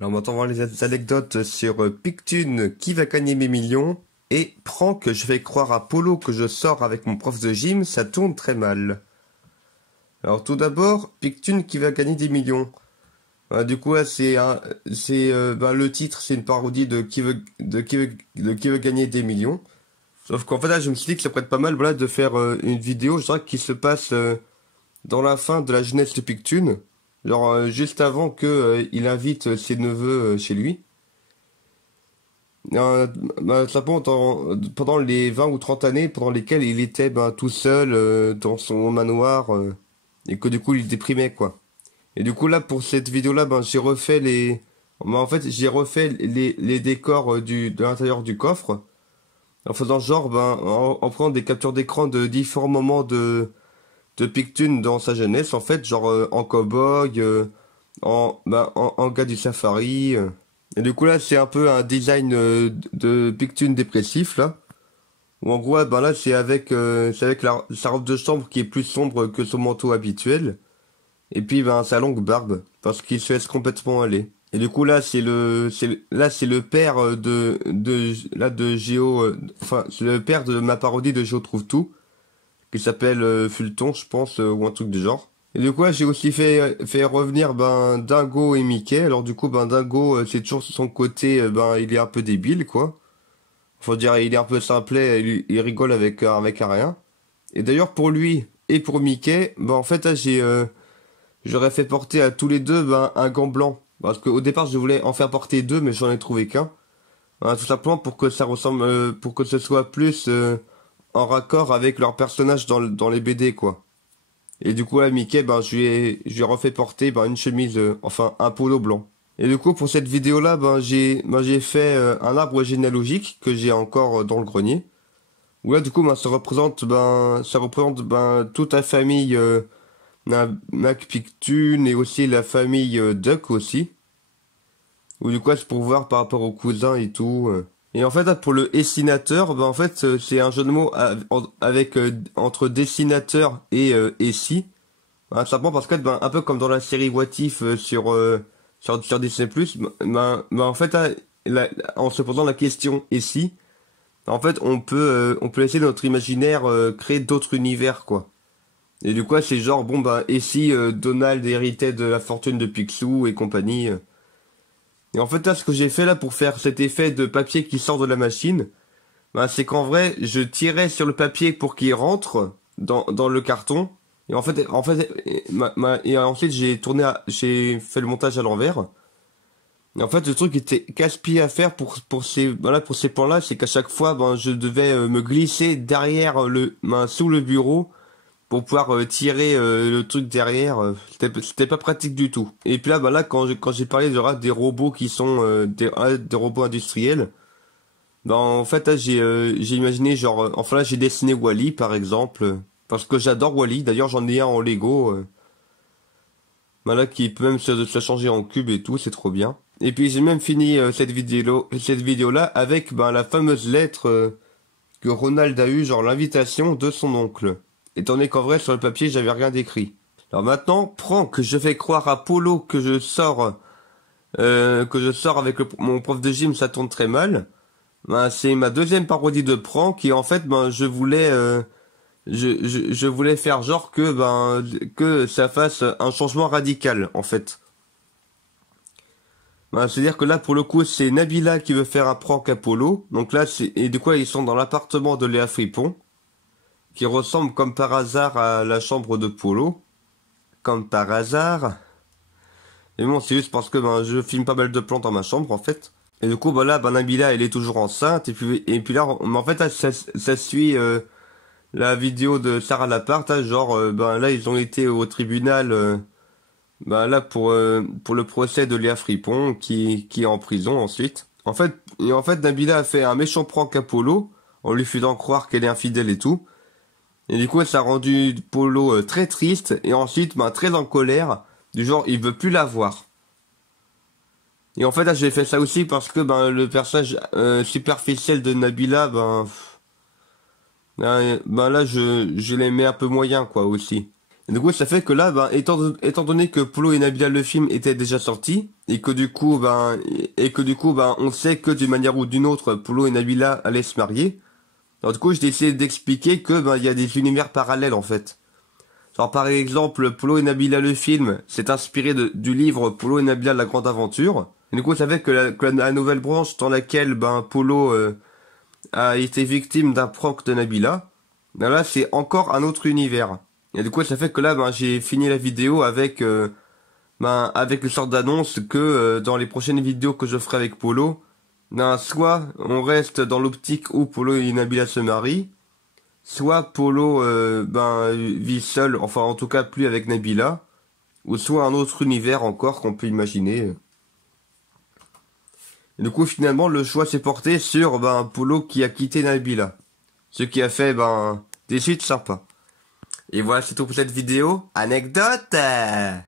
Alors maintenant, on va voir les anecdotes sur Pictune, qui va gagner mes millions, et Prank, je vais croire à Polo que je sors avec mon prof de gym, ça tourne très mal. Alors tout d'abord, Pictune qui va gagner des millions. Du coup, là, le titre, c'est une parodie de qui veut gagner des millions. Sauf qu'en fait, là, je me suis dit que ça pourrait être pas mal, voilà, de faire une vidéo, je dirais, qui se passe dans la fin de la jeunesse de Pictune. Genre, juste avant que il invite ses neveux chez lui. Euh, Simplement pendant les 20 ou 30 années pendant lesquelles il était tout seul dans son manoir et que du coup il déprimait quoi. Et du coup là pour cette vidéo là en fait j'ai refait les décors de l'intérieur du coffre en faisant genre en prenant des captures d'écran de différents moments de Pictune dans sa jeunesse en fait genre en cow-boy en gars du safari. Et du coup là c'est un peu un design de Pictune dépressif là. Où en gros là c'est avec sa robe de chambre qui est plus sombre que son manteau habituel. Et puis sa longue barbe. Parce qu'il se laisse complètement aller. Et du coup là c'est le père de Géo enfin c'est le père de ma parodie de Géo trouve tout. Qui s'appelle Fulton je pense ou un truc du genre. Et du coup, là, j'ai aussi fait revenir Dingo et Mickey. Alors du coup, Dingo, c'est toujours son côté, il est un peu débile, quoi. Faut dire, il est un peu simplet, il rigole avec un rien. Et d'ailleurs, pour lui et pour Mickey, en fait, là, j'aurais fait porter à tous les deux, un gant blanc. Parce qu'au départ, je voulais en faire porter deux, mais j'en ai trouvé qu'un. Tout simplement pour que ça ressemble, pour que ce soit plus en raccord avec leur personnage dans les BD, quoi. Et du coup, là, Mickey, je lui ai refait porter une chemise, enfin un polo blanc. Et du coup, pour cette vidéo-là, j'ai fait un arbre généalogique que j'ai encore dans le grenier. Où là, du coup, ça représente toute la famille McPictune et aussi la famille Duck aussi. Ou du coup, c'est pour voir par rapport aux cousins et tout. Et en fait, là, pour le dessinateur, en fait, c'est un jeu de mots avec entre dessinateur et si. Simplement parce que, un peu comme dans la série What If sur Disney+, en fait, en se posant la question et si, en fait, on peut laisser notre imaginaire créer d'autres univers, quoi. Et du coup, c'est genre, et si Donald héritait de la fortune de Picsou et compagnie. Et en fait, là, ce que j'ai fait là pour faire cet effet de papier qui sort de la machine, c'est qu'en vrai, je tirais sur le papier pour qu'il rentre dans le carton. Et et ensuite j'ai fait le montage à l'envers. Et en fait, le truc qui était casse-pied à faire pour ces plans-là, c'est qu'à chaque fois, je devais me glisser derrière sous le bureau pour pouvoir tirer le truc derrière. C'était pas pratique du tout. Et puis là, quand j'ai parlé des robots qui sont des robots industriels. En fait, là, j'ai imaginé, genre, enfin là, j'ai dessiné Wall-E, par exemple, parce que j'adore Wall-E. D'ailleurs, j'en ai un en Lego, là, qui peut même se changer en cube et tout, c'est trop bien. Et puis, j'ai même fini cette vidéo-là avec, la fameuse lettre que Ronald a eue, genre, l'invitation de son oncle. Étant donné qu'en vrai, sur le papier, j'avais rien d'écrit. Alors maintenant, Prank, je fais croire à Polo que je sors avec mon prof de gym, ça tourne très mal. C'est ma deuxième parodie de prank et en fait je voulais faire genre que ça fasse un changement radical en fait. C'est-à-dire que là pour le coup c'est Nabila qui veut faire un prank à Polo. Donc là et du coup ils sont dans l'appartement de Léa Fripon qui ressemble comme par hasard à la chambre de Polo. Comme par hasard. Mais bon c'est juste parce que je filme pas mal de plans dans ma chambre en fait. Et du coup, Nabila, elle est toujours enceinte. Et puis là, en fait, là, ça suit la vidéo de Sarah Lapart. Là, genre, là, ils ont été au tribunal, là, pour le procès de Léa Fripon, qui est en prison ensuite. En fait, Nabila a fait un méchant prank à Polo, en lui faisant croire qu'elle est infidèle et tout. Et du coup, ça a rendu Polo très triste, et ensuite, très en colère, du genre, il veut plus la voir. Et en fait là j'ai fait ça aussi parce que le personnage superficiel de Nabila là je l'aimais un peu moyen quoi aussi. Et du coup, ça fait que là, ben, étant donné que Polo et Nabila le film était déjà sorti, et que du coup, ben, on sait que d'une manière ou d'une autre, Polo et Nabila allaient se marier. Alors du coup, j'ai essayé d'expliquer que, ben, il y a des univers parallèles, en fait. Genre, par exemple, Polo et Nabila le film s'est inspiré du livre Polo et Nabila la grande aventure. Et du coup, ça fait que la nouvelle branche dans laquelle, ben, Polo, a été victime d'un prank de Nabila, ben là, c'est encore un autre univers. Et du coup, ça fait que là, ben, j'ai fini la vidéo avec, avec le sort d'annonce que dans les prochaines vidéos que je ferai avec Polo, ben, soit on reste dans l'optique où Polo et Nabila se marient, soit Polo vit seul, enfin en tout cas plus avec Nabila, ou soit un autre univers encore qu'on peut imaginer. Et du coup, finalement, le choix s'est porté sur Polo qui a quitté Nabila, ce qui a fait des suites sympas. Et voilà, c'est tout pour cette vidéo. Anecdote!